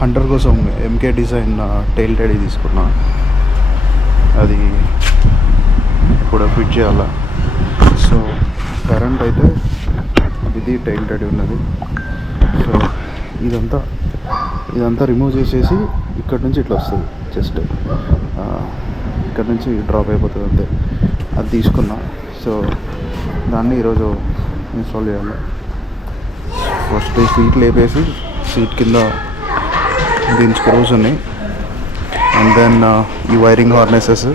హంటర్ కోసం MK design tile tidy తీసుకున్నా. అది ఇప్పుడు ఫిట్ చేయాల. సో కరెంట్ అయితే ఇది టైల్ టైడీ ఉన్నది. సో ఇదంతా రిమూవ్ చేసేసి ఇక్కడ నుంచి ఇట్లా వస్తుంది. జస్ట్ ఇక్కడ నుంచి డ్రాప్ అయిపోతుంది అంతే. అది తీసుకున్నా. సో దాన్ని ఈరోజు ఇన్స్టాల్ చేయాలి. ఫస్ట్ సీట్ లేపేసి సీట్ కింద దీని స్క్రూస్ ఉన్నాయి. అండ్ దెన్ ఈ వైరింగ్ హార్నెసెస్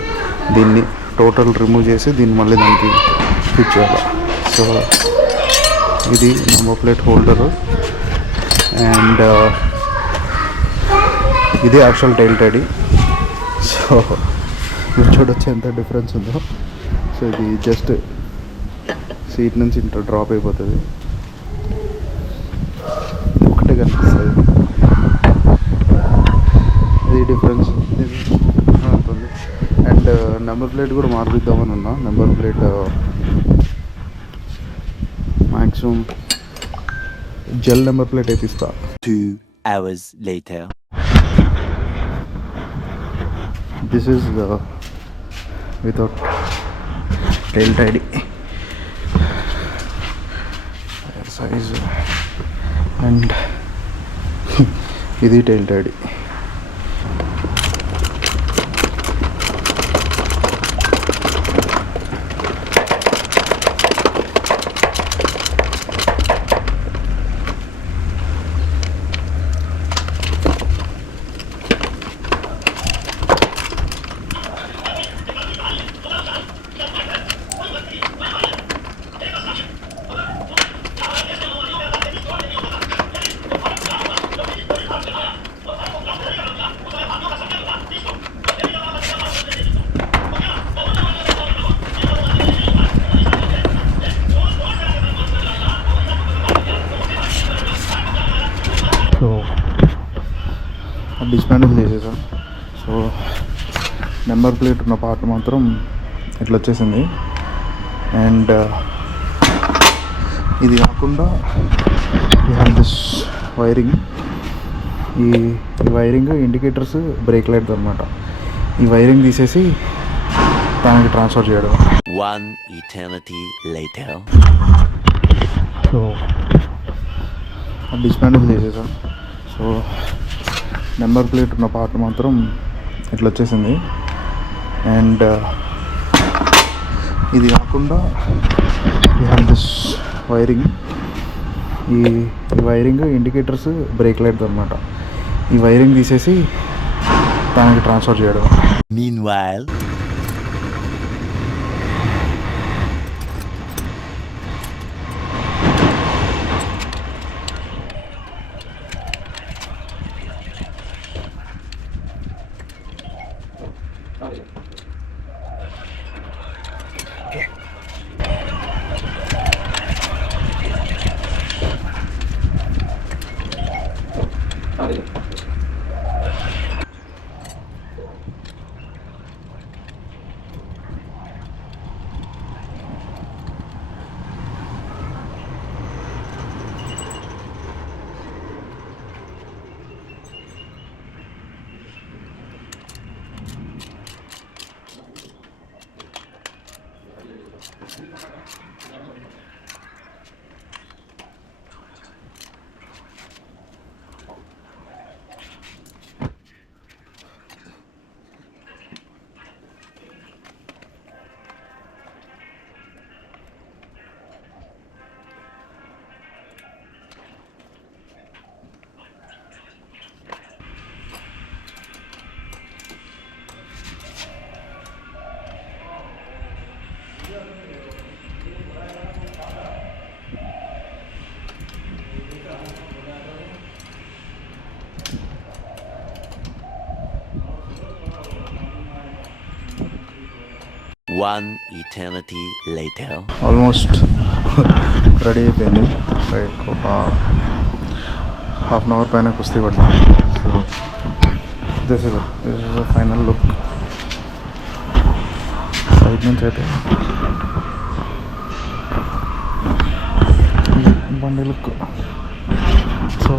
దీన్ని టోటల్ రిమూవ్ చేసి దీన్ని మళ్ళీ దానికి ఫిట్ చేయాలి. సో ఇది నంబర్ ప్లేట్ హోల్డరు అండ్ ఇది యాక్చువల్ టైల్ టైడీ. సో మీరు చూడొచ్చు ఎంత డిఫరెన్స్ ఉందో. సో ఇది జస్ట్ సీట్ నుంచి ఇంత డ్రాప్ అయిపోతుంది. ఒకటే కనిపిస్తుంది. ఇది డిఫరెన్స్ ఉంటుంది. అండ్ నెంబర్ ప్లేట్ కూడా మార్పిద్దామని ఉన్నా. నెంబర్ ప్లేట్ మ్యాక్సిమం జెల్ నెంబర్ ప్లేట్ వేపిస్తా. 2 hours later. This is the without tail tidy size and ఇది tail tidy. సో డిస్మాండిల్ చేసేసాం. సో నెంబర్ ప్లేట్ ఉన్న పార్ట్ మాత్రం ఇట్లా వచ్చేసింది. అండ్ ఇది కాకుండా వీ హ్యావ్ దిస్ వైరింగ్. ఈ వైరింగ్ ఇండికేటర్స్ బ్రేక్ లైట్ అనమాట. ఈ వైరింగ్ తీసేసి దానికి ట్రాన్స్ఫర్ చేయడం. 1 eternity later. సో డిస్మాండిల్ చేసేసాం. సో నెంబర్ ప్లేట్ ఉన్న పార్ట్ మాత్రం ఇట్లా వచ్చేసింది. అండ్ ఇది కాకుండా వీ హ్యావ్ దిస్ వైరింగ్. ఈ వైరింగ్ ఇండికేటర్స్ బ్రేక్ లైట్ అనమాట. ఈ వైరింగ్ తీసేసి దానికి ట్రాన్స్ఫర్ చేయడం. Meanwhile. One eternity later. Almost ready అయిపోయింది. ఒక హాఫ్ అన్ అవర్ పైన కుస్తీ పడ్డా. So this is final look. Side నుంచి అయితే బండి లుక్. సో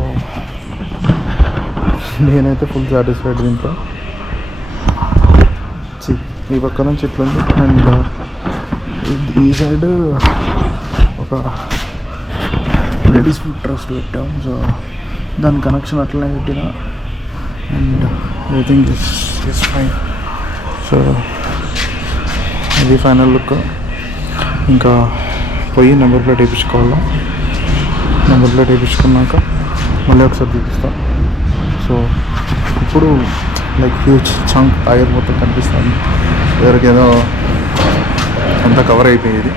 నేనైతే ఫుల్ సాటిస్ఫైడ్ దీంట్లో. ఈ పక్క నుంచి ఇట్లుంది అండ్ ఈ సైడ్ ఒక లేడీస్ ఫుడ్ ట్రస్ట్ పెట్టాం. సో దాని కనెక్షన్ అట్లనే పెట్టిన and everything is fine. So ఇది ఫైనల్ లుక్. ఇంకా పోయి నెంబర్ ప్లేట్ వేయించుకోవాలి. నెంబర్ ప్లేట్ వేయించుకున్నాక మళ్ళీ ఒకసారి చూపిస్తాం. సో ఇప్పుడు లైక్ హ్యూజ్ చంక్ టైర్ మొత్తం కనిపిస్తుంది. ఎవరికేదో అంతా కవర్ అయిపోయేది.